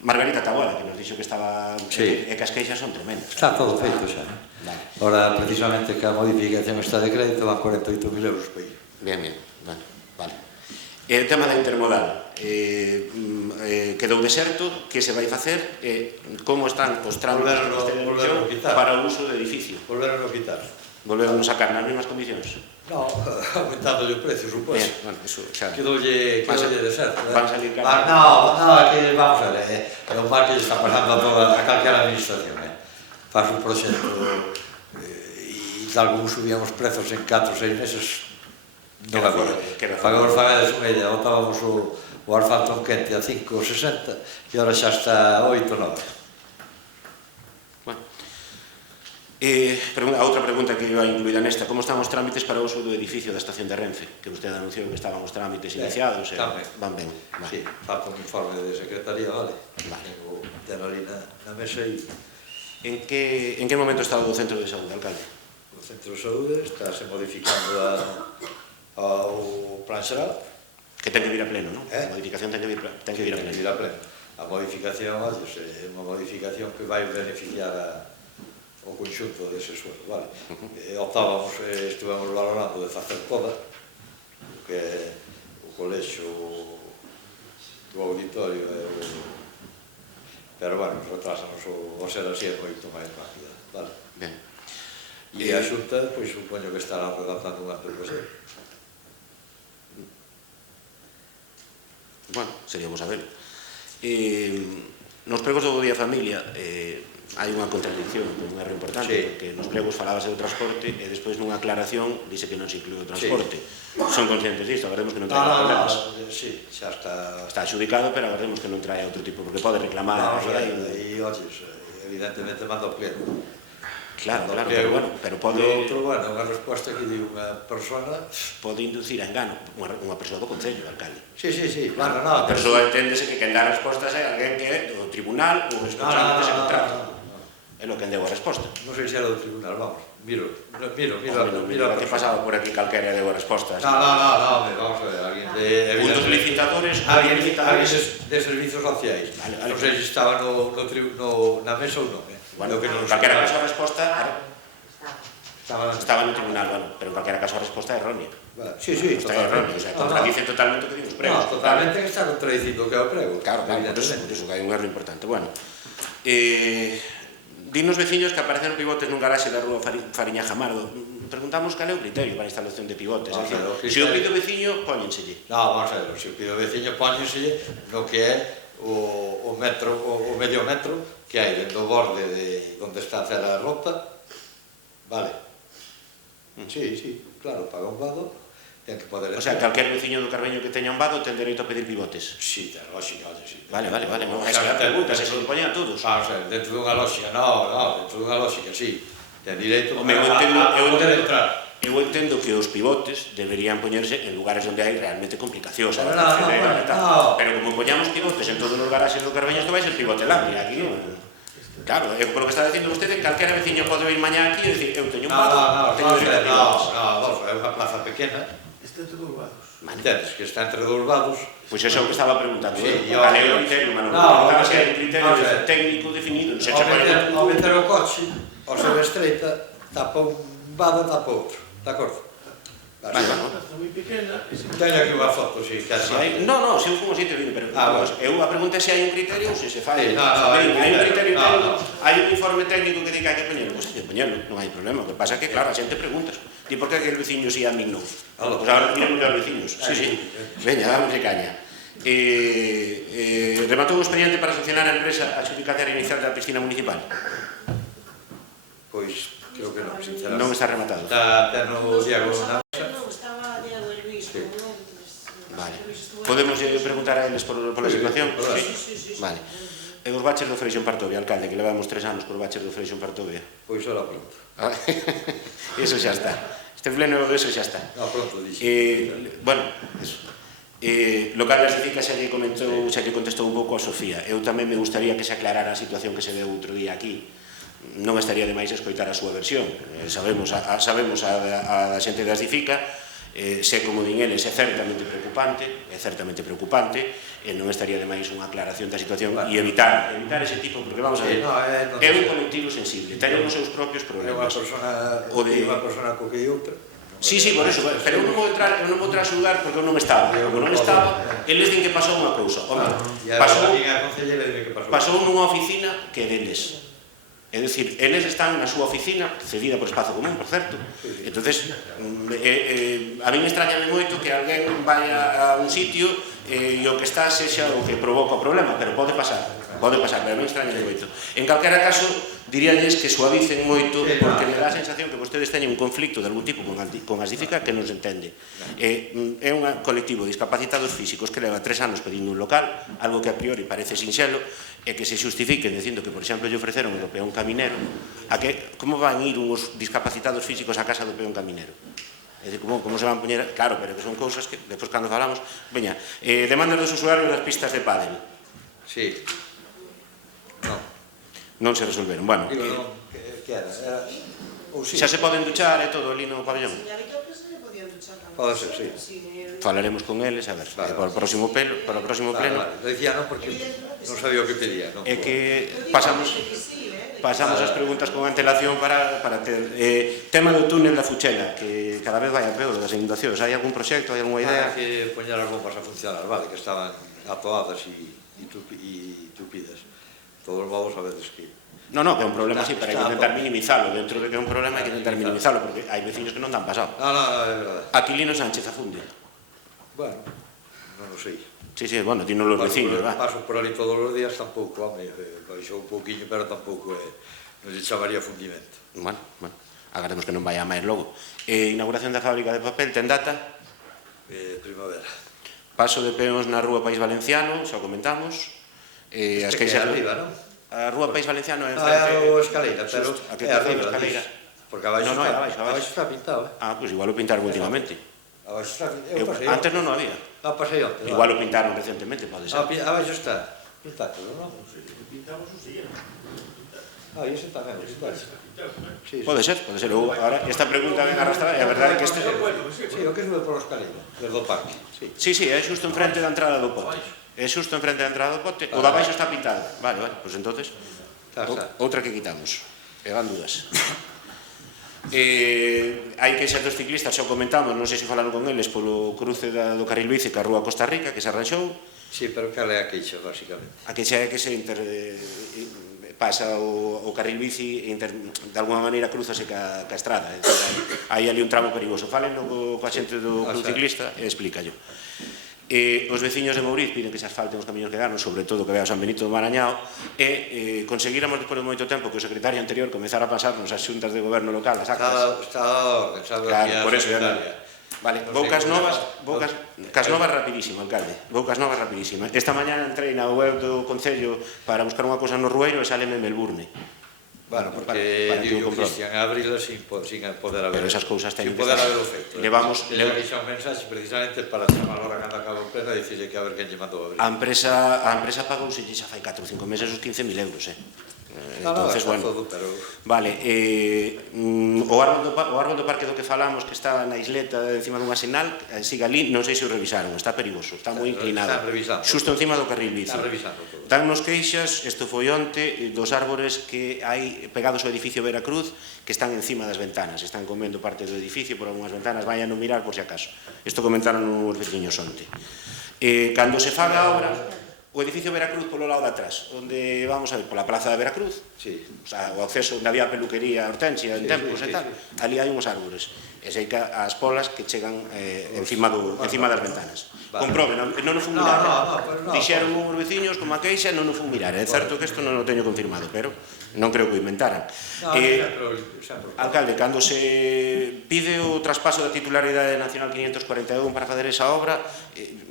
Margarita Taboada, que nos dixo que estaba... Sí. E que as queixas son tremendas. Está todo feito xa. Ora, precisamente, que a modificación está de crédito van 48.000 euros por aí. Bien, vale. O tema da intermodal quedou deserto, que se vai facer, como están os trámites para o uso do edificio? Volveron a quitar. Volveron a sacar nas mesmas condicións? No, aumentando o precio, suposto. Bueno, eso xa... Quedoulle deserto. Van salir caras. No, que vamos a ver, é un mal que está pasando a calquera administración. Faz un proxecto e tal como subíamos prezos en 4 ou 6 meses, non había. Pagamos fagades unha idea, botábamos o asfalto quente a 5,60 e agora xa está a 8,9. A outra pregunta que iba incluída nesta, como están os trámites para o uso do edificio da estación de Renfe? Que vostede anunciou que estaban os trámites iniciados e van ben. Sí, falta un informe de secretaría, vale? Ten ali na mesa e... En que momento está o centro de saúde, alcalde? O centro de saúde está se modificando ao plan xeral. Que ten que vir a pleno, non? A modificación ten que vir a pleno. A modificación, é unha modificación que vai beneficiar o conxunto dese suelo, vale? Estivemos valorando de facer poda, que é o colexo do auditorio, pero, bueno, retrasanos o ser así é moito máis rápida, vale? Ben. E a Xunta, pois, supoño que estará redactando unha proposición. Bueno, seríamos a ver. Nos pregos do Día Familia hai unha contradicción, un erro importante, porque nos pregos falábase do transporte e despois nunha aclaración dice que non se inclúe o transporte. Son conscientes disto, agardemos que non traia problemas. Sí, xa está... Está adjudicado, pero agardemos que non traia outro tipo, porque pode reclamar. E, evidentemente, manda o pleno. Claro, pero pode... Outro, unha resposta que di unha persona... Pode inducir a engano unha persoa do Concello, alcalde. Sí. A persoa enténdese que quen dá respostas é alguén que é do tribunal ou responsable dese contrato. É lo que deu a resposta. Non sei se era do tribunal, vamos. Miro. Que pasaba por aquí calquera deu a resposta. No, vamos a ver, alguén de... Un dos licitadores... Alguén de servizos sociais. Non sei se estaba na mesa ou non. Bueno, calquera persoa a resposta... Estaba no tribunal, bueno, pero en calquera caso a resposta é errónea. Sí, Está errónea, o sea, contradice totalmente o que dimos pregos. No, totalmente que está contradicindo o que é o prego. Claro, por iso que hai un erro importante. Bueno, dinos veciños que apareceron pivotes nun garaxe da rúa Fariña Jamardo. Preguntamos cal é o criterio para a instalación de pivotes. Se o pide o veciño, póñenselle. No, vamos a ver, se o pide o veciño, póñenselle no que é o medio metro que hai dentro do borde de onde está a cera a rota. Vale. Sí, claro, paga un vado, ten que poder... O sea, calquer veciño do Carbeño que teña un vado ten dereito a pedir pivotes. Sí, ten lógica, sí. Vale, esa é a pregunta, se lo poñen a todos. Vamos a ver, dentro dunha lógica, dentro dunha lógica, sí. Ten direito a poder entrar. Eu entendo que os pivotes deberían poñerse en lugares onde hai realmente complicacións. Pero como poñamos pivotes en todos os garaxes do Carbeño, isto vai ser pivotelandia, aquí non... Claro, polo que está dicindo vostede, calquera veciño pode vir mañá aquí e dicir, eu teño un vado, teño dereito a pivotes. É unha plaza pequena. Está entre dous vados. Entendes que está entre dous vados. Pois iso é o que estaba preguntando. Cal é o criterio, Manolo? Preguntaba se hai un criterio técnico definido. Ao meter o coche, ao ser estreita, tapa un vado, tapa outro. De acordo? Vale. Está moi pequena. Teño aquí unha foto, si casi. No, se eu fumo así te vino, pero a pregunta é se hai un criterio ou se se fai. Hai un criterio técnico, hai un informe técnico que diga que hai que poñelo, pois hai que poñelo, non hai problema. O que pasa é que, claro, a xente pregunta, di por que aquel veciño si a mí non? Pois agora miremos aos veciños. Sí. Veña, vamos de caña. Rematou o expediente para sancionar a empresa adxudicataria inicial da piscina municipal? Pois, creo que non, sinceramente. Non está rematado. Está no Diego na... Non, estaba Diego e Luís, como non... Vale. Podemos preguntar a eles pola situación? Sí. Vale. E os baches do Freixón Partovia, alcalde, que levamos 3 anos por baches do Freixón Partovia. Pois ora pronto. Eso xa está. Este pleno, eso xa está. No, pronto, dixo. Bueno, eso. Local das Cicas xa lle contestou un pouco a Sofía. Eu tamén me gustaría que se aclarara a situación que se deu outro día aquí. Non estaría de máis escoitar a súa versión. Sabemos a da xente das Cica, se como din eles é certamente preocupante, e non estaría de máis unha aclaración da situación e evitar ese tipo, porque vamos a ver, é un colectivo sensible, teñen os seus propios problemas. É unha persona co que outra. Sí, por eso, pero eu non vou entrar a xulgar porque eu non estaba. Como non estaba, eles din que pasou unha cousa. Pasou nunha oficina que é deles. É dicir, eles están na súa oficina, cedida por Espazo Común, por certo. Entonces, a mí me extrañame moito que alguén vaya a un sitio e o que está sexa o que provoca o problema, pero pode pasar, pero a mí me extrañame moito. En calquera caso, diríalles que suavicen moito, porque me dá a sensación que vostedes teñen un conflicto de algún tipo con as Cica que non se entende. É un colectivo de discapacitados físicos que leva 3 anos pedindo un local, algo que a priori parece sinxelo, e que se xustifiquen dicindo que, por exemplo, lle ofreceron o do peón caminero, como van ir uns discapacitados físicos á casa do peón caminero? É dicir, como se van poñer... Claro, pero que son cousas que, depois, cando falamos... Veña, demandas dos usuarios das pistas de pádel. Sí. Non se resolveron. Bueno, que era? xa se poden duchar e todo ali no pabellón? Pode ser, sí. Falaremos con eles, a ver, para o próximo pleno. Lo dicía non porque non sabía o que pedía. É que pasamos as preguntas con antelación para ter... Tema do túnel da Fuchela, que cada vez vai a peor das inundacións. Hai algún proxecto, hai algunha idea? Que poñer as bombas a funcionar, vale, que estaban atoadas e tupidas. Todos modos, a veces que... No, que é un problema así, pero hai que intentar minimizalo. Dentro de que é un problema hai que intentar minimizalo, porque hai veciños que non dan pasado. No, é verdade. Aquilino Sánchez afunde. Bueno, non o sei. Sí, bueno, tinos los veciños, va. Paso por ali todos os días, tampouco, baixou un pouquiño, pero tampouco non se chamaría fundimento. Bueno, agaremos que non vai a máis logo. Inauguración da fábrica de papel, ten data? Primavera. Paso de peóns na Rúa País Valenciano, xa comentamos. Este que é arriba, non? A Rúa País Valenciano é enfrente... a escaleira, pero é arriba, porque abaixo está pintado. Pois igual o pintaron últimamente. Abaixo está pintado. Antes non o había. Pasei onte. Igual o pintaron recentemente, pode ser. Abaixo está pintado, non? Pintamos o siguiente. Ese tamén, pode ser. Ahora, esta pregunta ven arrastrada, e a verdade é que este... Sí, o que sube por a escaleira, desde o parque. Sí, é xusto enfrente da entrada do pote. É xusto enfrente da entrada do pote, o da baixo está pintado. Vale, pois entonces outra que quitamos, e van dudas. Hai queixas dos ciclistas, xa o comentamos, non sei se falaron con eles polo cruce do carril bici que a Rúa Costa Rica, que se arranxou. Sí, pero cal é a queixa, basicamente? A queixa é que se pasa o carril bici e de alguma maneira cruzase ca estrada. Hai ali un tramo perigoso. Falen coa xente do club ciclista e explícallo. Os veciños de Mouriz piden que se asfalten os camiños que dan, sobre todo que vea San Benito do Marañao, e conseguíramos despois de moito tempo que o secretario anterior comezara a pasarnos as xuntas de goberno local, as actas. Está a orden, sabe que é a secretaria. Vale, vou cas novas rapidísimo, alcalde. Vou cas novas rapidísimo. Esta mañana entrei na web do Concello para buscar unha cousa no Rueiro e saleme Melbourne. Bueno, porque digo Cristian, abrila sin poder haber. Pero esas cousas teñen que poder haberlo feito. Levamos un mensaxe precisamente para chamar ahora cando acaba o pleno e dicirle que a ver quen lle mandou abrir. A empresa pagouse xa fai 4 ou 5 meses os 15.000 euros, entonces, bueno, vale, o árbol do parque do que falamos, que está na isleta encima dunha sinal, sigue ali, non sei se o revisaron, está perigoso, está moi inclinado, xusto encima do carril bici. Dannos queixas, isto foi onte, dos árbores que hai pegados ao edificio Veracruz, que están encima das ventanas, están comendo parte do edificio por algunhas ventanas, vayan a mirar por si acaso. Isto comentaron os veciños onte. Cando se faga a obra, o edificio Veracruz polo lado de atrás, onde vamos a ver, pola plaza de Veracruz, o acceso onde había peluquería Hortensia en tempos e tal, ali hai uns árbores, e sei que as polas que chegan encima das ventanas. Comproben, non o fun mirar, dixeron os veciños como a queixa, non o fun mirar, é certo que isto non o teño confirmado, pero non creo que o inventaran. Alcalde, cando se pide o traspaso da titularidade nacional 541 para fazer esa obra,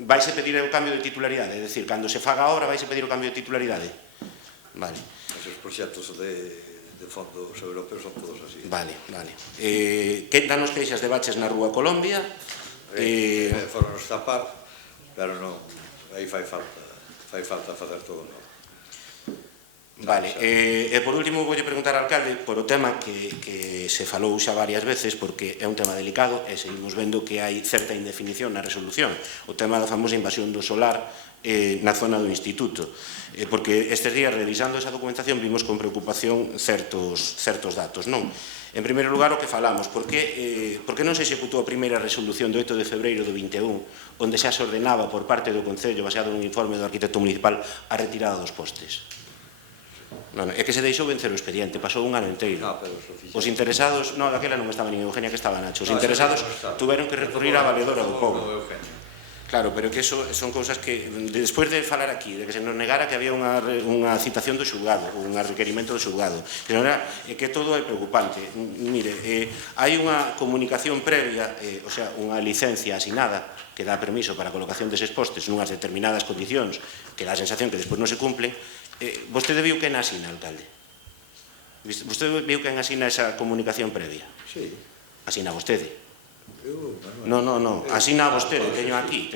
vaise pedir o cambio de titularidade, é dicir, cando se faga a obra vaise pedir o cambio de titularidade. Vale. Esos proxectos de fondos europeos son todos así. Vale. Que danos queixas de baches na Rúa Colombia. Foron os tapar, pero non, aí fai falta facer todo novo. Vale, e por último voulle preguntar ao alcalde por o tema que se falou xa varias veces, porque é un tema delicado e seguimos vendo que hai certa indefinición na resolución, o tema da famosa invasión do solar na zona do instituto, porque estes días revisando esa documentación vimos con preocupación certos datos, non? En primeiro lugar, o que falamos, por que non se executou a primeira resolución do 8 de febreiro do 21, onde xa se ordenaba por parte do Concello, baseado nun informe do arquitecto municipal, a retirada dos postes? É que se deixou vencer o expediente, pasou un ano inteiro. Os interesados, non, daquela non estaba nin Eugenia, que estaba Nacho. Os interesados tuveron que recurrir á valedora do pobo. Claro, pero que eso son cousas que, despois de falar aquí, de que se nos negara que había unha citación do xulgado, un requerimento do xulgado, que todo é preocupante. Mire, hai unha comunicación previa, o sea, unha licencia asinada que dá permiso para a colocación deses postes nunhas determinadas condicións, que dá a sensación que despois non se cumplen. Vostede viu quen asina, alcalde? Vostede viu quen asina esa comunicación previa? Sí. Asina vostede? Non, asina vostede, teño aquí.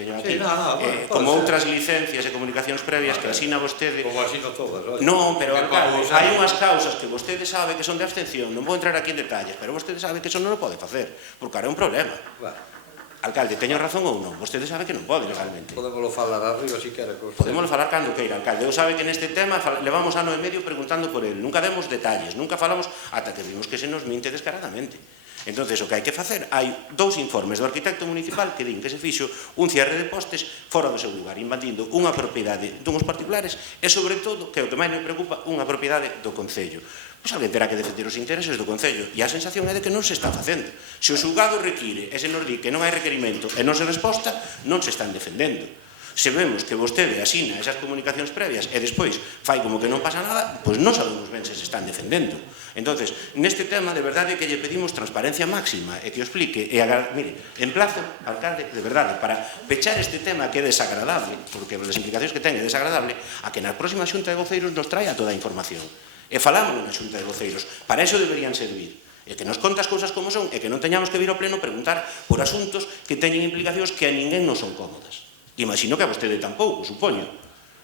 Como outras licencias e comunicacións previas que asina vostede. Como asino todas, non, pero alcalde, hai unhas causas que vostede sabe que son de abstención, non vou entrar aquí en detalles, pero vostede sabe que eso non o pode facer, porque ahora é un problema. Alcalde, teño razón ou non? Vostede sabe que non pode legalmente. Podémoslo falar arriba si quere. Podémoslo falar cando queira, alcalde. Eu sabe que neste tema levamos ano e medio preguntando por él. Nunca demos detalles, nunca falamos ata que vimos que se nos minte descaradamente. Entonces, o que hai que facer, hai 2 informes do arquitecto municipal que din que se fixo un cierre de postes fora do seu lugar, invadindo unha propiedade dunhos particulares e, sobre todo, que é o que máis me preocupa, unha propiedade do Concello. Pois alguén terá que defender os intereses do Concello e a sensación é de que non se está facendo. Se o xulgado require e se nos di que non hai requerimento e non se resposta, non se están defendendo. Se vemos que vostede asina esas comunicacións previas e despois fai como que non pasa nada, pois non sabemos ben se se están defendendo. Entonces, neste tema, de verdade que lle pedimos transparencia máxima e que o explique. E, mire, emplazo, alcalde, de verdade, para pechar este tema que é desagradable, porque as implicacións que ten é desagradable, a que na próxima xunta de voceiros nos traia toda a información. E falámoslo na xunta de voceiros. Para eso deberían servir. E que nos conta as cousas como son e que non teñamos que vir ao pleno preguntar por asuntos que teñen implicacións que a ninguén non son cómodas. Imagino que a vostede tampouco, supoño.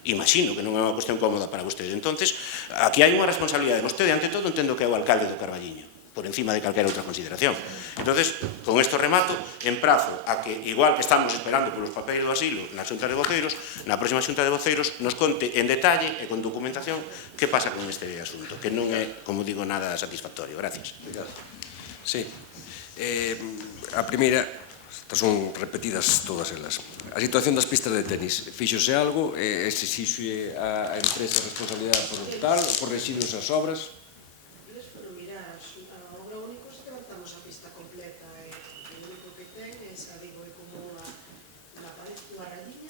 Imagino que non é unha cuestión cómoda para vostede. Entonces, aquí hai unha responsabilidade. Vostede, ante todo, entendo que é o alcalde do Carballiño, por encima de calquera outra consideración. Entonces, con isto remato, emprazo a que, igual que estamos esperando polos papéis do asilo na xunta de voceiros, na próxima xunta de voceiros nos conte en detalle e con documentación que pasa con este asunto, que non é, como digo, nada satisfactorio. Gracias. Sí. A primeira, estas son repetidas todas elas. A situación das pistas de tenis, fíxose algo, exixixe a empresa responsabilidade por tal, por residuos as obras? Eles foron mirar a obra único se levantamos a pista completa e o único que ten é, xa digo, é como a pared unha rayiña.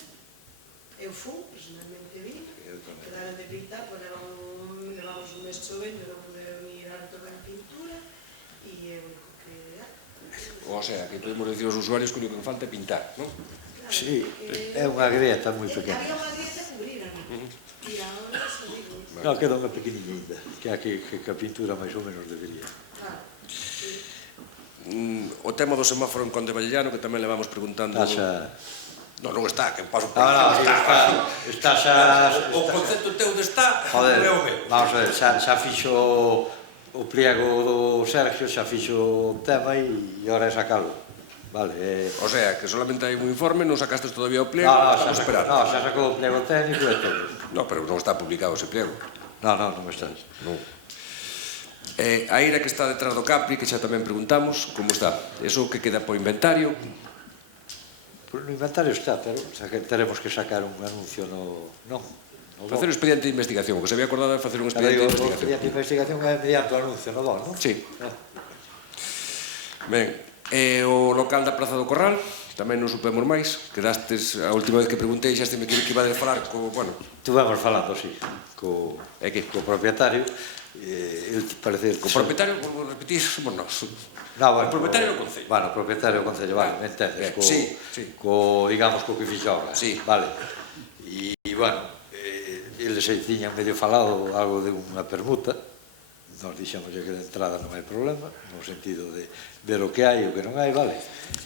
Eu fui, personalmente vi, quedaron de pintar, levamos un mes chovendo, non puderon ir a retornar a pintura e é o único que é. O sea, que podemos decir aos usuarios que o único que falta é pintar, non? Sí, é unha grieta moi pequena. Había unha grieta que cubriran. E agora, xa digo... Non, queda unha pequeniña ainda, que a pintura máis ou menos debería. Claro, sí. O tema do semáforo en Conde Vallellano, que tamén levamos preguntando... Non está, que paso por aquí. Está xa... O concepto teu de está... Joder, vamos a ver, xa fixo o pliego do Sergio, xa fixo o tema e ora é sacalo. Vale, O sea, que solamente hai un informe, non sacastes todavía o pliego, estamos esperando. Non, xa sacou o pliego técnico e todo. Non, pero non está publicado ese pliego. Non está. Non. A ira que está detrás do Capri, que xa tamén preguntamos, como está? Eso que queda por inventario? Por no inventario está, pero teremos que sacar un anuncio no... Facer un expediente de investigación, o que se había acordado é facer un expediente de investigación. O expediente de investigación é mediante o anuncio no DON, non? Sí. Ben, o local da Praza do Corral, tamén non supemos máis, quedastes, a última vez que preguntei, xa estime que iba a falar co, bueno... Estuvemos falando, sí, co propietario, parece... Co propietario, vou repetir, somos nós. O propietario do Concello. Bueno, o propietario do Concello, vale, me entendes? Sí. Digamos, co que fixo obra. Sí. Vale. E, bueno, eles se tiñan medio falado algo de unha permuta, nos dixemos que de entrada non hai problema, no sentido de ver o que hai e o que non hai, vale?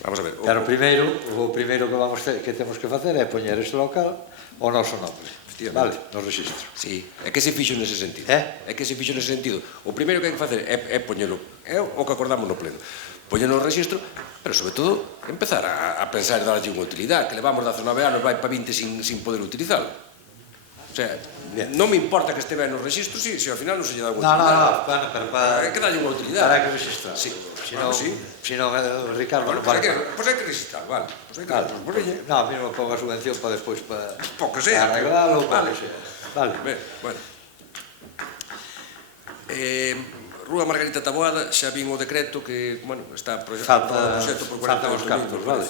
Vamos a ver. Pero o primeiro que temos que facer é poñer ese local o noso nombre, vale? No registro. Sí, é que se fixo nese sentido. É que se fixo nese sentido. O primeiro que hai que facer é poñelo, é o que acordamos no pleno. Poñelo no registro, pero sobre todo empezar a pensar e darlle unha utilidade, que levamos 19 anos, vai para 20 sin poder utilizalo. O sea, non me importa que este ben no registro, se ao final non se lle dá unha utilidade. Pero para... Hai que darlle unha utilidade. Para que registrar. Sí. Si non, Ricardo... Pois hai que registrar, vale. Non, mesmo con a subvención para despois para arreglalo, vale. Ben, bueno. Rúa Margarita Taboada, xa vin o decreto que, bueno, está proxecto por 48.000, vale?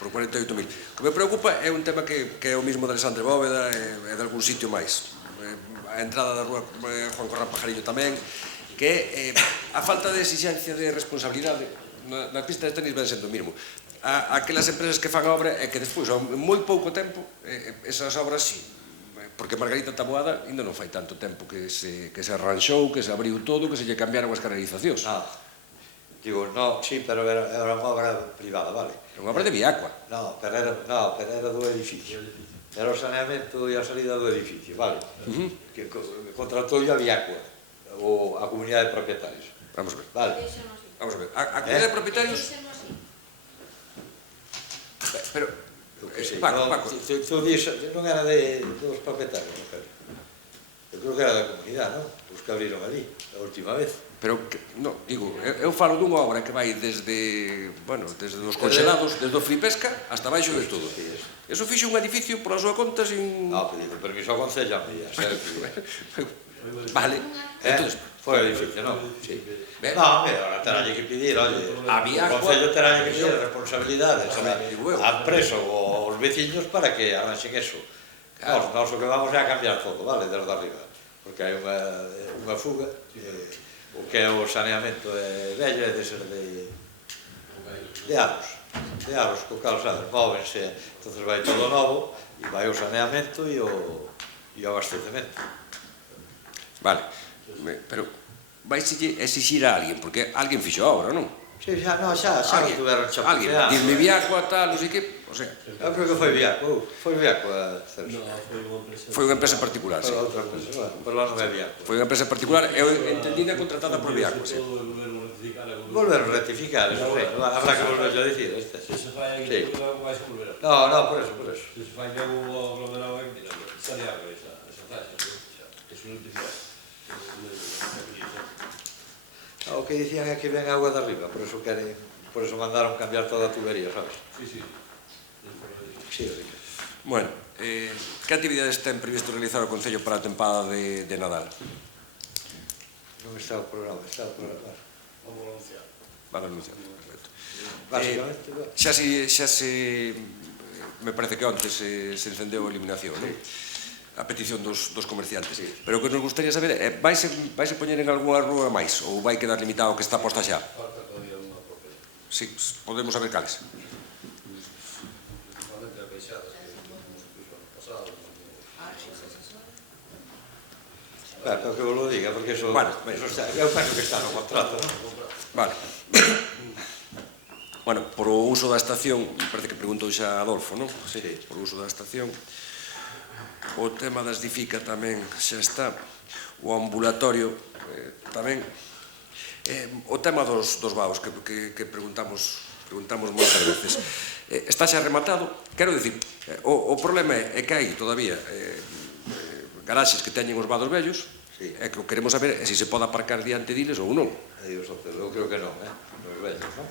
Por 48.000. O que me preocupa é un tema que é o mismo de Alexandre Bóveda e de algún sitio máis. A entrada da rúa Juan Corral Pajarillo tamén, que é a falta de exigencia de responsabilidade na pista de tenis ven sendo o mismo. Aquelas empresas que fan a obra é que despois, en moi pouco tempo, esas obras, porque Margarita Taboada ainda non fai tanto tempo que se arranxou, que se abriu todo, que se lle cambiaron as canalizacións. Digo, no, sí, pero era unha obra privada, vale? Era unha obra de Viacua. No, pero era do edificio. Era o saneamento e a salida do edificio, vale? Que contratou a Viacua, ou a comunidade de propietarios. Vamos a ver. Vale. Vamos a ver. A comunidade de propietarios... Pero... Paco. Tú dices, non era dos propietarios, pero... Eu creo que era da comunidade, non? Os que abriron ali, a última vez. Pero, non, digo, eu falo dunha obra que vai desde os congelados, desde o Fripesca hasta baixo de todo. Eso fixe un edificio pola súa conta sin... Non, pedido permiso ao Concello, a mí, a ser... Vale. Foi o edificio, non? Sí. Non, agora terá que pedir, oye, o Concello terá que pedir responsabilidades a preso os veciños para que arranxen eso. Nós o que vamos é a cambiar todo, vale, desde arriba, porque hai unha fuga, o que é o saneamento vello é de ser de aros, co cal, sabes, móvense, entonces vai todo novo, e vai o saneamento e o abastecemento. Vale, pero vai exigir a alguén, porque alguén fixo a obra, non? Sí, xa tuveron chapuceando. Alguén, dirme Viacua, tal, non sei que, o sea... Eu creo que foi Viacua, Celso. Foi unha empresa particular, sí. Foi outra empresa, pero lá non é Viacua. Foi unha empresa particular, eu entendida contratada por Viacua, sí. Volver a rectificar, eso sei, habrá que volver a dicir, este. Se se fai aquí, vais a volver a... No, por eso. Se se fai que o aglomerado aquí, estaría esa taxa, eso non te fai. O que dicían é que ven agua de arriba, por eso mandaron cambiar toda a tubería, sabes? Sí. Sí, sí. Bueno, que actividades ten previsto realizar o Concello para a tempada de Nadal? Non está o programa, está o programa. Van anunciando, perfecto. Básicamente, Xa se me parece que onte se encendeu a iluminación, non? A petición dos comerciantes. Pero o que nos gustaría saber é, vaise poñer en algunha rúa máis ou vai quedar limitado que está posta xa? Falta todavía unha propia. Sí, podemos saber cales. Principalmente a Peixadas, que como se puxo ano pasado. Pero que vos lo diga, porque eso está, eu penso que está no contrato, non? Vale. Bueno, por o uso da estación, parece que preguntou xa Adolfo, non? Sí. Por o uso da estación. O tema das Difica tamén xa está. O ambulatorio tamén. O tema dos vaos que preguntamos moitas veces. Está xa rematado. Quero dicir, o problema é que hai todavía garaxes que teñen os vados vellos, é que o queremos saber se se pode aparcar diante diles ou non. Eu creo que non, nos vellos, non?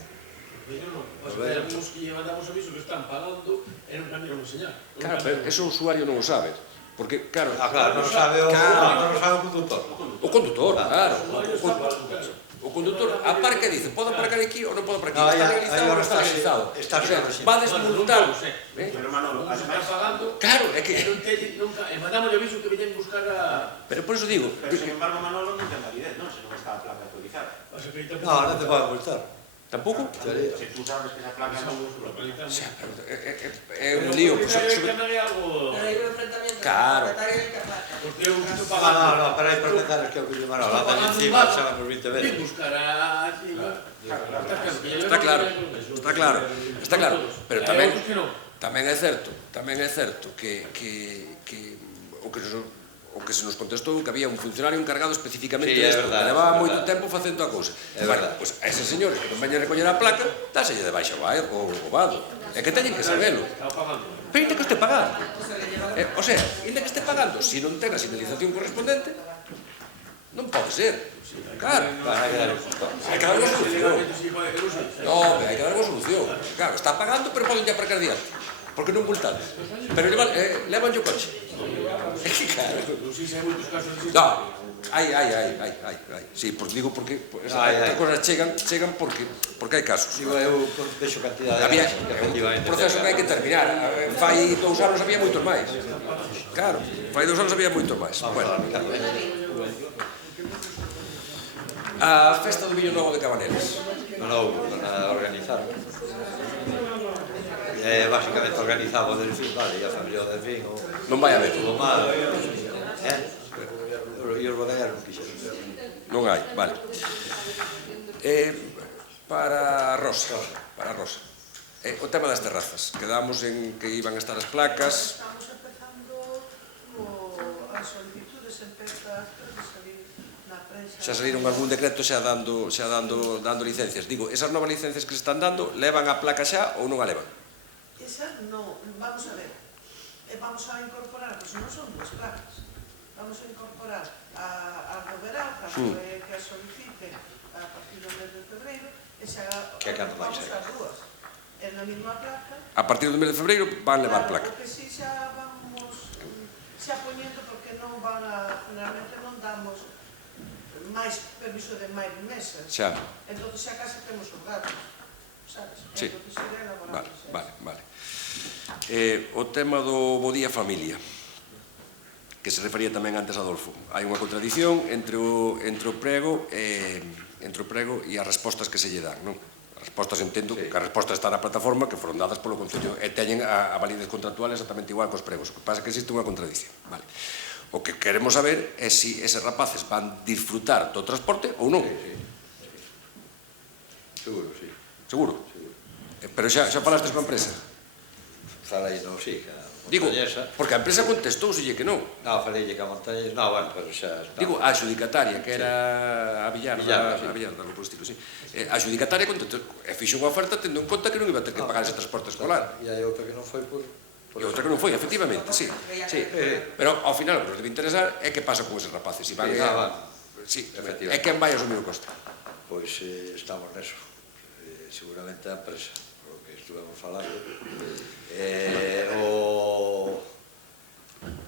Os vellos que lle mandamos aviso que están pagando e non cambiaron o señal. Claro, pero eso o usuario non o sabe. Porque, claro... Claro, non sabe o conductor. O condutor, claro. O condutor aparca e dice, pode aparcar aquí ou non pode aparcar aquí. Está realizado ou non está realizado. Va a desmultar. Pero Manolo, as está pagando... Claro, é que... E mandamos aviso que veñen buscar a... Pero por eso digo... Pero, sin embargo, Manolo non ten validez, non? Se non está a placa actualizada. Non te pode multar. Tampouco? Se tú sabes que esa placa non... É un lío. Claro. No, pero hai propietarios que é o que lle Manolo, andan encima, xa van por 20 veces. Está claro. Pero tamén é certo que o que se nos contestou que había un funcionario encargado especificamente disto, que levaba moito tempo facendo a cousa. Bueno, pois a ese señor que non veña a recoller a placa, dáselle de baixa o vado. É que teñen que sabelo. Pero ainda que este pagando. O sea, ainda que este pagando, se non ten a sinalización correspondente, non pode ser. Claro. Hai que dar unha solución. Non, hai que dar unha solución. Claro, está pagando, pero poden aparcar diante. Porque non multades. Pero levan o coche. É que claro. Non, hai. Sí, pois digo porque as cosas chegan porque hai casos. Digo, eu vexo cantidad de casos que efectivamente... Un proceso que hai que terminar. Fai 2 anos había moitos máis. Claro, fai 2 anos había moitos máis. Bueno. A festa do Viño Novo de Cabanelas. Non houve para organizar. Básicamente organizaba o Delfín, vale, e a familia do Delfín. Non vai haber. Todo mal. E os bodegueros non quixeron. Non hai, vale. Para Rosa. O tema das terrazas. Quedamos en que iban a estar as placas. Estamos empezando as solicitudes, empeza a salir na prensa. Xa saliron algún decreto xa dando licencias. Digo, esas novas licencias que se están dando, levan a placa xa ou non a levan? Esa non, vamos a ver. Vamos a incorporar, pois non son 2 placas. Vamos a incorporar a do verán, para que a soliciten a partir do mes de febreiro, e xa vamos as dúas. En a mesma placa. A partir do mes de febreiro van levar placa. Porque si xa vamos xa poñendo, porque non van a, generalmente non damos máis permiso de máis meses. Xa. Entón xa case temos os datos, sabes? Sí. Entón xa é elaborado. Vale. O tema do Bo Día Familia, que se refería tamén antes a Adolfo. Hai unha contradición entre o prego e as respostas que se lle dan, non? As respostas, entendo que as respostas están na plataforma, que foron dadas polo Concello e teñen a validez contractual exactamente igual que os pregos. O que pasa é que existe unha contradición. Vale. O que queremos saber é se eses rapaces van disfrutar do transporte ou non. Seguro, sí. Seguro? Pero xa falastes coa empresa? Falei, non, sí, digo, porque a empresa contestóuselle que non. Non, falei que a montaña... Non, bueno, pero xa... Digo, a adjudicataria, que era a Villar, algo por estilo, sí. A adjudicataria contestou, e fixo unha oferta tendo en conta que non iba a ter que pagar ese transporte escolar. E hai outra que non foi por... E outra que non foi, efectivamente, sí. Pero, ao final, o que nos debe interesar é que pasa con eses rapaces. Sí, é quen vai asumir o coste. pois estamos neso. Seguramente a empresa, por lo que estuvemos falando.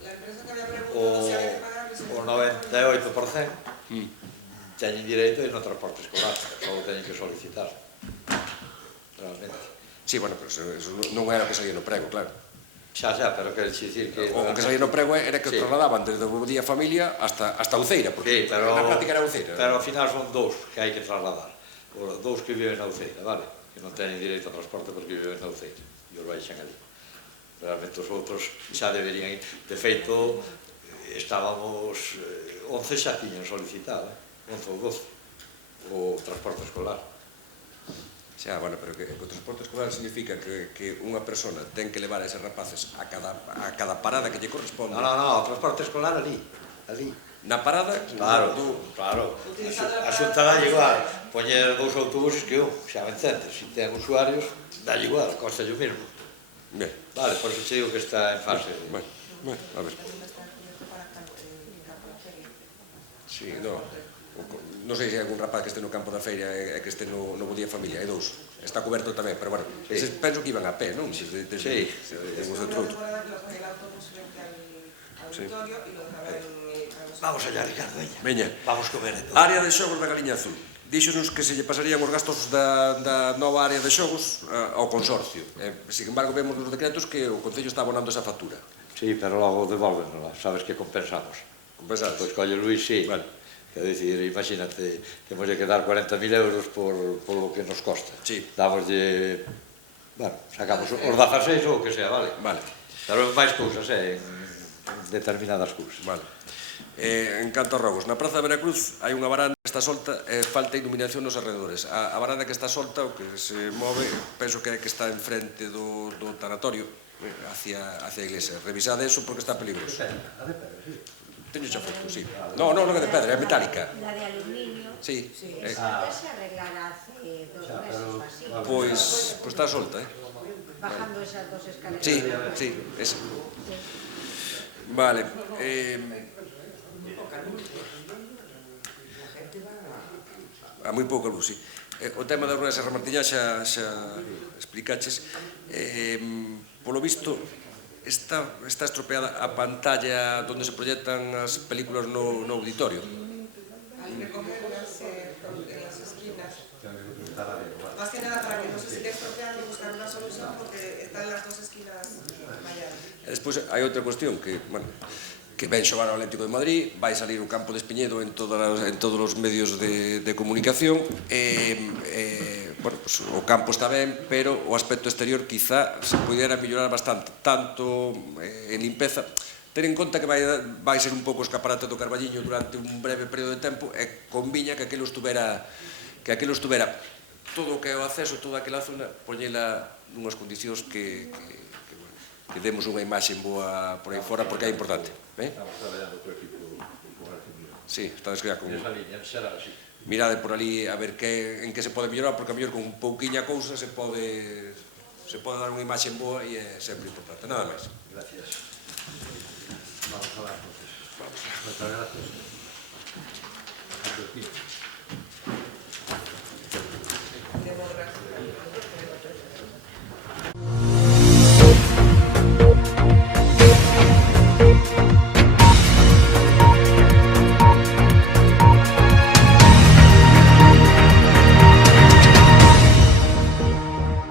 La empresa que había preguntado si había que pagarles... O 98% teñen direito no transporte escolar, só teñen que solicitar. Realmente. Sí, bueno, pero eso non era o que salía no prego, claro. Xa, pero quero dicir que... O que salía no prego era que o trasladaban desde o Día Familia hasta Uceira, porque na práctica era Uceira. Pero ao final son dous que hai que trasladar. Os dous que viven na Uceira, vale? Que non teñen direito a transporte porque viven na Uceira. E os baixan ali. Realmente os outros xa deberían ir. De feito, estábamos... 11 xa tiñan solicitado, 11 ou 12, o transporte escolar. Xa, bueno, pero que o transporte escolar significa que unha persona ten que levar a eses rapaces a cada parada que lle corresponde. No, o transporte escolar ali. Na parada? Claro. A xunta dá igual. Poñer 2 autobuses que xa me entendes. Se ten usuarios, dá igual, costa yo mesmo. Ben. Vale, por eso te digo que está en fase. Bueno, a ver. Sí, non sei se hai algún rapaz que este no campo da feira e que este no Día Familia, hai dous. Está coberto tamén, pero bueno, penso que iban a pé, non? Sí. Vamos allá, Ricardo, veña. Vamos comer. Área de xogos da Galiña Azul. Díxonos que se lle pasarían os gastos da nova área de xogos ao consorcio. Sin embargo, vemos nos decretos que o Concello está abonando esa factura. Sí, pero logo devolvenla, sabes que compensamos. Compensamos? Pois colle Luís, sí. Vale. Quer dicir, imagínate, temos que dar 40.000 euros por lo que nos costa. Sí. Damoslle, bueno, sacamos os 16 ou o que sea, vale? Vale. Pero máis cousas, en determinadas cousas. Vale. En canto a robos, na Praza de Veracruz hai unha varanda que está solta e falta iluminación nos alrededores. A varanda que está solta, o que se move, penso que é que está enfrente do tanatorio, hacia a iglesia. Revisade eso porque está peligroso. A de pedra, sí. Teño xa foto, sí. Non é de pedra, é metálica. La de aluminio. Sí. Esa ya se arreglará hace 2 meses o así. Pois está solta, Bajando esas 2 escaleras. Sí, esa. Vale. A moi pouca luz, sí. O tema da Rúa de Serra Martiñá xa explicaches. Polo visto, está estropeada a pantalla onde se proyectan as películas no auditorio. Hay que cogerlas en las esquinas. Más que nada para que no se siga estropeando y buscar una solución porque están las 2 esquinas falladas. Despois hai outra cuestión que ven xogar ao Atlético de Madrid, vai salir o campo de Espiñedo en todos os medios de comunicación. Bueno, pues, o campo está ben, pero o aspecto exterior quizá se pudera mellorar bastante, tanto en limpeza. Ten en conta que vai ser un pouco escaparate do Carballiño durante un breve período de tempo e conviña que aquilo estuvera todo o que é o acceso, toda aquela zona, poñela nunhas condicións que demos unha imaxe boa por aí fora, porque é importante. Estamos traballando co equipo Sí, está descriado como... Esa liña, será así. Mirade por ali a ver en que se pode mellorar, porque a mellor con un pouquiña cousa se pode dar unha imaxe boa e é sempre importante. Nada máis. Gracias. Vamos a ver, entonces. Muchas gracias.